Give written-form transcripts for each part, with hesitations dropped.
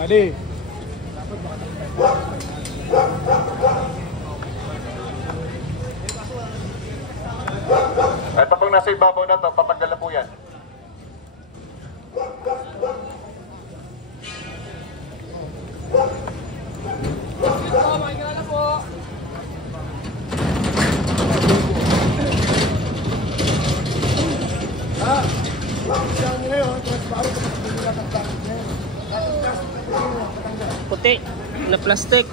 Mali. Ito pong nasa ibabaw na to, patanggal na po yan. Puti na plastic.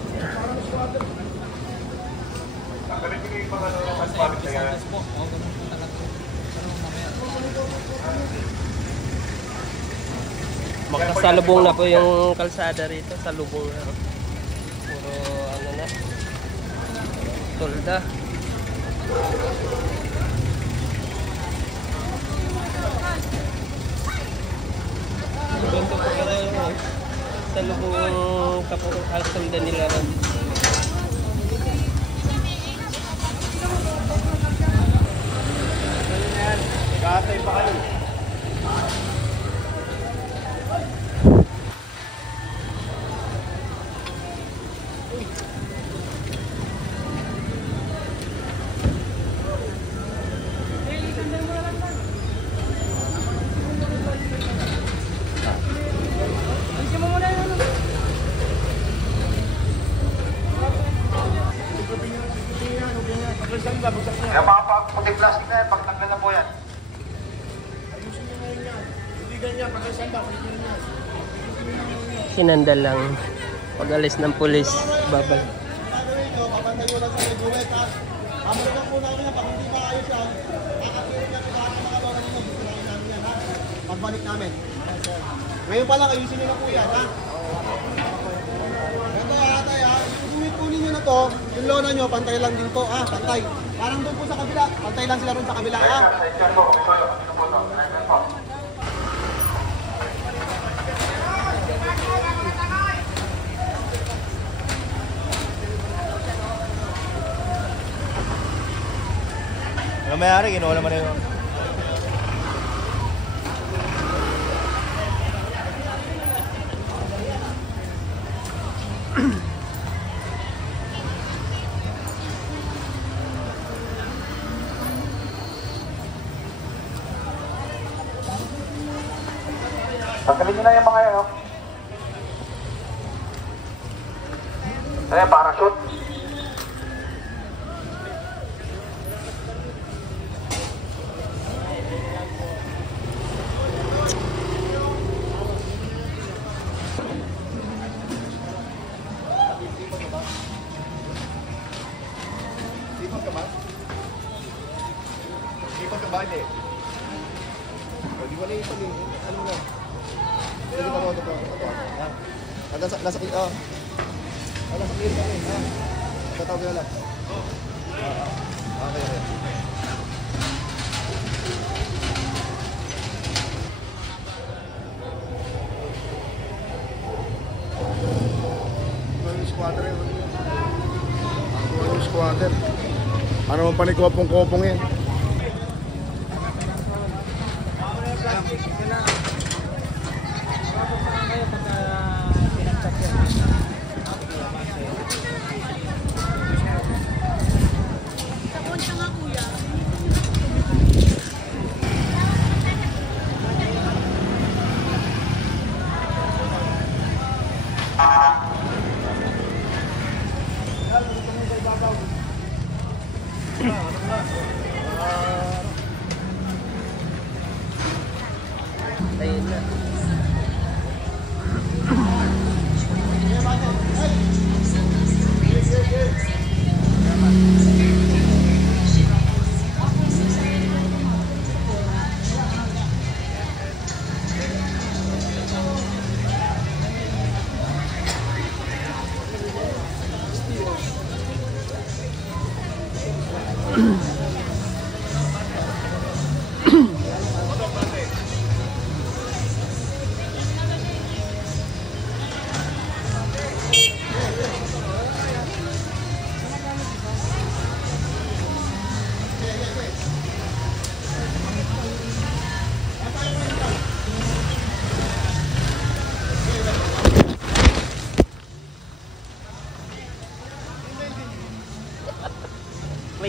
Makasalubong na po yung kalsada rito, salubong na. Puro ano na, tolda. Ganito po yung salubong kapuro kalsada nila. Katay pa kayo. Yung mga puti plastic na yan, pagtanggal na po yan. Ayusin nyo ngayon yan. Hindi ganyan, pagkasanda, pagkasanda nyo. Sinandal lang. Pag alis ng pulis, babal. Gagawin nyo, papantay nyo lang sa regulate, ha? Amalo lang po namin yan, pag hindi maayos yan, kakatirin natin lahat ng mga lola nyo, bisirahin namin yan, ha? Pagbalik namin. Ngayon pa lang, ayusin nyo na po yan, ha? Ganito, atay, ha? Isusunod po ninyo na to, yung lola nyo, pantay lang din to, ha? Pantay. Parang doon po sa kabila, pantay lang sila ron sa kabila, ha? Ano mayari? Ginawa naman na yun. Tanggalin nyo na yung mga yan, oh. Ayan, parachute. Ipag ka ba? Ipag ka ba? Hindi. Hindi ko na ipag eh. Ano na? Pwede ka mo ito. Nasa clear. Nasa clear kami. Tatawag na lang. Okay. Squatter. Ano man panikopong-kopong yan?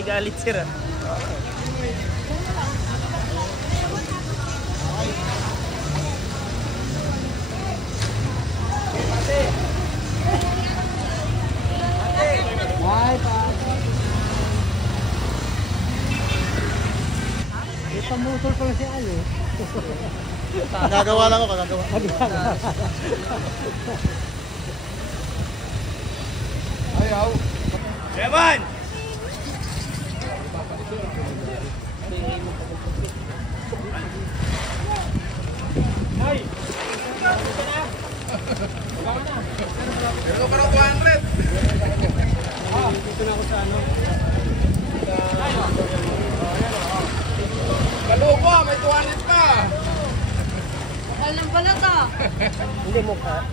Galit sir. Ay, pa. Pamutol pala si Al eh. Nagagawa lang ako, nagagawa. Ayaw. Evan! Ito para 200. Dito na ako sa ano. Kalubo, may 200 pa. Alam pala to. Hindi mo pa.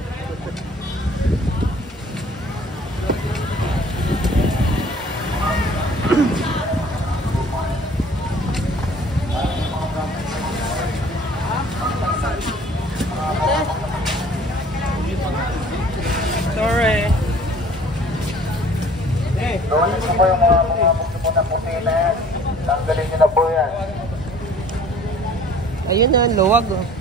Sorry. Gawin niyo po yung mga po na puti na yan. Tanggalin niyo na po yan. Ayun na, luwag oh.